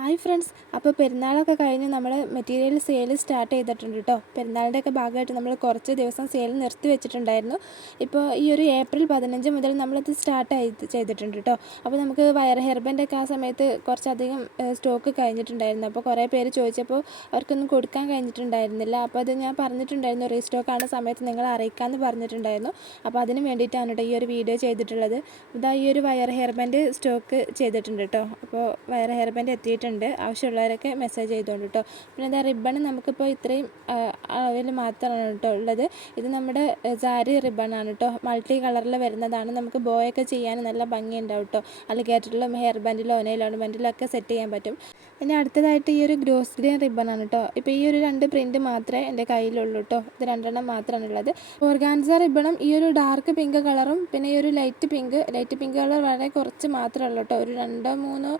Hi friends. അപ്പോൾ പെരുന്നാളൊക്കെ കഴിഞ്ഞ് നമ്മൾ മെറ്റീരിയൽ സെയിൽ സ്റ്റാർട്ട് ചെയ്തിട്ടുണ്ട് കേട്ടോ പെരുന്നാളിന്റെയൊക്കെ ഭാഗമായിട്ട് നമ്മൾ കുറച്ച് ദിവസം സെയിൽ നിർത്തി വെച്ചിട്ടുണ്ടായിരുന്നു. ഇപ്പോൾ ഈ ഒരു ഏപ്രിൽ പതിനഞ്ച് മുതൽ നമ്മളത് സ്റ്റാർട്ട് ചെയ്തിട്ടുണ്ട് കേട്ടോ അപ്പോൾ നമുക്ക് വയർ ഹെർബന്റെ ഒക്കെ ആ സമയത്ത് കുറച്ചധികം സ്റ്റോക്ക് കഴിഞ്ഞിട്ടുണ്ടായിരുന്നു. അപ്പോൾ കുറേ പേര് ചോദിച്ചപ്പോൾ അവർക്കൊന്നും കൊടുക്കാൻ കഴിഞ്ഞിട്ടുണ്ടായിരുന്നില്ല. അപ്പോൾ അത് ഞാൻ പറഞ്ഞിട്ടുണ്ടായിരുന്നു റീസ്റ്റോക്ക് ആണ് സമയത്ത് നിങ്ങൾ അറിയിക്കാമെന്ന് പറഞ്ഞിട്ടുണ്ടായിരുന്നു. അപ്പോൾ അതിന് വേണ്ടിയിട്ടാണ് കേട്ടോ ഈ ഒരു വീഡിയോ ചെയ്തിട്ടുള്ളത്. ഇതാ ഈ ഒരു വയർ ഹെയർബാൻഡ് സ്റ്റോക്ക് ചെയ്തിട്ടുണ്ട് കേട്ടോ അപ്പോൾ വയർ ഹെയർബാൻഡ് എത്തിയിട്ടുണ്ട്. ആവശ്യമുള്ളവരൊക്കെ മെസ്സേജ് ചെയ്തോണ്ട് കേട്ടോ പിന്നെ എന്താ റിബൺ നമുക്കിപ്പോൾ ഇത്രയും അളവിൽ മാത്രമാണ് കേട്ടോ ഉള്ളത്. ഇത് നമ്മുടെ സാരി റിബണാണ് കേട്ടോ മൾട്ടി കളറിൽ വരുന്നതാണ്. നമുക്ക് ബോയൊക്കെ ചെയ്യാൻ നല്ല ഭംഗിയുണ്ടാവും കേട്ടോ അലിഗേറ്ററിലും ഹെയർ ബാൻഡിലോ നെയിലോൺ ബാൻഡിലോ ഒക്കെ സെറ്റ് ചെയ്യാൻ പറ്റും. പിന്നെ അടുത്തതായിട്ട് ഈ ഒരു ഗ്രോസ് ഗ്രീൻ റിബണാണ് കേട്ടോ ഇപ്പോൾ ഈ ഒരു രണ്ട് പ്രിന്റ് മാത്രമേ എന്റെ കയ്യിലുള്ളൂ കേട്ടോ ഇത് രണ്ടെണ്ണം മാത്രമാണ് ഉള്ളത്. ഓർഗാൻസ റിബണും ഈ ഒരു ഡാർക്ക് പിങ്ക് കളറും പിന്നെ ഈ ഒരു light pink light pink colour വളരെ കുറച്ച് മാത്രമേ ഉള്ളൂ കേട്ടോ ഒരു രണ്ടോ മൂന്നോ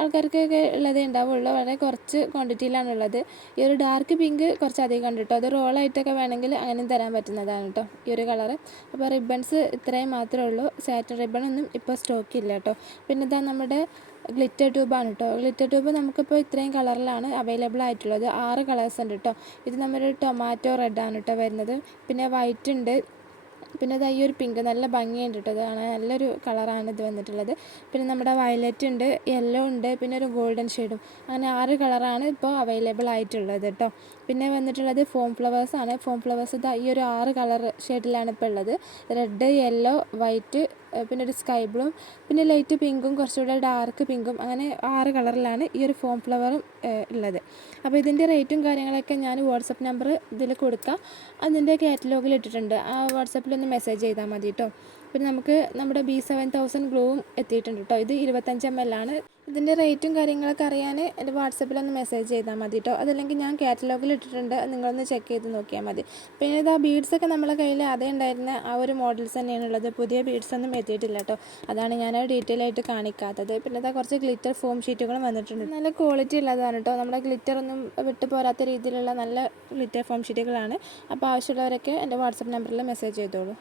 ആൾക്കാർക്കൊക്കെ ഉള്ളതേ ഉണ്ടാവുള്ളൂ. വളരെ കുറച്ച് ക്വാണ്ടിറ്റിയിലാണ് ഉള്ളത്. ഈ ഒരു ഡാർക്ക് പിങ്ക് കുറച്ച് അധികം ഉണ്ട് കേട്ടോ അത് റോളായിട്ടൊക്കെ വേണമെങ്കിൽ അങ്ങനെ തരാൻ പറ്റുന്നതാണ് കേട്ടോ ഈ ഒരു കളറ് അപ്പോൾ റിബൺസ് ഇത്രയും മാത്രമേ ഉള്ളൂ. സാറ്റൻ റിബണൊന്നും ഇപ്പോൾ സ്റ്റോക്ക് ഇല്ല കേട്ടോ പിന്നെ ഇതാ നമ്മുടെ ഗ്ലിറ്റർ ട്യൂബാണ് കേട്ടോ ഗ്ലിറ്റർ ട്യൂബ് നമുക്കിപ്പോൾ ഇത്രയും കളറിലാണ് അവൈലബിൾ ആയിട്ടുള്ളത്. ആറ് കളേഴ്സ് ഉണ്ട് കേട്ടോ ഇത് നമ്മുടെ ടൊമാറ്റോ റെഡാണ് കേട്ടോ വരുന്നത്. പിന്നെ വൈറ്റ് ഉണ്ട്. പിന്നെ അത് ഈ ഒരു പിങ്ക് നല്ല ഭംഗിയുണ്ട് കേട്ടോ. ഇത് കാണാൻ നല്ലൊരു കളറാണ് ഇത് വന്നിട്ടുള്ളത്. പിന്നെ നമ്മുടെ വയലറ്റ് ഉണ്ട് യെല്ലോ ഉണ്ട് പിന്നെ ഒരു ഗോൾഡൻ ഷെയ്ഡും. അങ്ങനെ ആറ് കളറാണ് ഇപ്പോൾ അവൈലബിൾ ആയിട്ടുള്ളത് കേട്ടോ. പിന്നെ വന്നിട്ടുള്ളത് ഫോം ഫ്ലവേഴ്സ് ആണ്. ഫോം ഫ്ലവേഴ്സ് ഇതാ ഈ ഒരു ആറ് കളർ ഷെയ്ഡിലാണ് ഇപ്പോൾ ഉള്ളത്. റെഡ് യെല്ലോ വൈറ്റ് പിന്നെ ഒരു സ്കൈ ബ്ലൂ പിന്നെ ലൈറ്റ് പിങ്കും കുറച്ചുകൂടെ ഡാർക്ക് പിങ്കും അങ്ങനെ ആറ് കളറിലാണ് ഈ ഒരു ഫോം ഫ്ലവറും ഉള്ളത്. അപ്പോൾ ഇതിന്റെ റേറ്റും കാര്യങ്ങളൊക്കെ ഞാൻ വാട്സപ്പ് നമ്പർ ഇതിൽ കൊടുക്കാം. അതിന്റെ കാറ്റലോഗിൽ ഇട്ടിട്ടുണ്ട്. ആ വാട്സപ്പിലൊന്ന് മെസ്സേജ് ചെയ്താൽ മതി കേട്ടോ പിന്നെ നമുക്ക് നമ്മുടെ ബി സെവൻ തൗസൻഡ് ഗ്ലൂവും എത്തിയിട്ടുണ്ട് കേട്ടോ ഇത് ഇരുപത്തഞ്ച് എം എൽ ആണ്. ഇതിന്റെ റേറ്റും കാര്യങ്ങളൊക്കെ അറിയാൻ എന്റെ വാട്സപ്പിലൊന്ന് മെസ്സേജ് ചെയ്താൽ മതി കേട്ടോ. അതല്ലെങ്കിൽ ഞാൻ കാറ്റലോഗിൽ ഇട്ടിട്ടുണ്ട്. നിങ്ങളൊന്ന് ചെക്ക് ചെയ്ത് നോക്കിയാൽ മതി. പിന്നെ ഇത് ആ ബീഡ്സൊക്കെ നമ്മളെ കയ്യിൽ അതേ ഉണ്ടായിരുന്ന ആ ഒരു മോഡൽസ് തന്നെയാണ് ഉള്ളത്. പുതിയ ബീഡ്സ് ഒന്നും എത്തിയിട്ടില്ല കേട്ടോ. അതാണ് ഞാൻ ഡീറ്റെയിൽ ആയിട്ട് കാണിക്കാത്തത്. പിന്നെ ഇതാ കുറച്ച് ഗ്ലിറ്റർ ഫോം ഷീറ്റുകളും വന്നിട്ടുണ്ട്. നല്ല ക്വാളിറ്റി ഉള്ളതാണ് കേട്ടോ. നമ്മുടെ ഗ്ലിറ്റർ ഒന്നും വിട്ടു പോരാത്ത രീതിയിലുള്ള നല്ല ഗ്ലിറ്റർ ഫോം ഷീറ്റുകളാണ്. അപ്പോൾ ആവശ്യമുള്ളവരൊക്കെ എന്റെ വാട്സപ്പ് നമ്പറിൽ മെസ്സേജ് ചെയ്തോളൂ.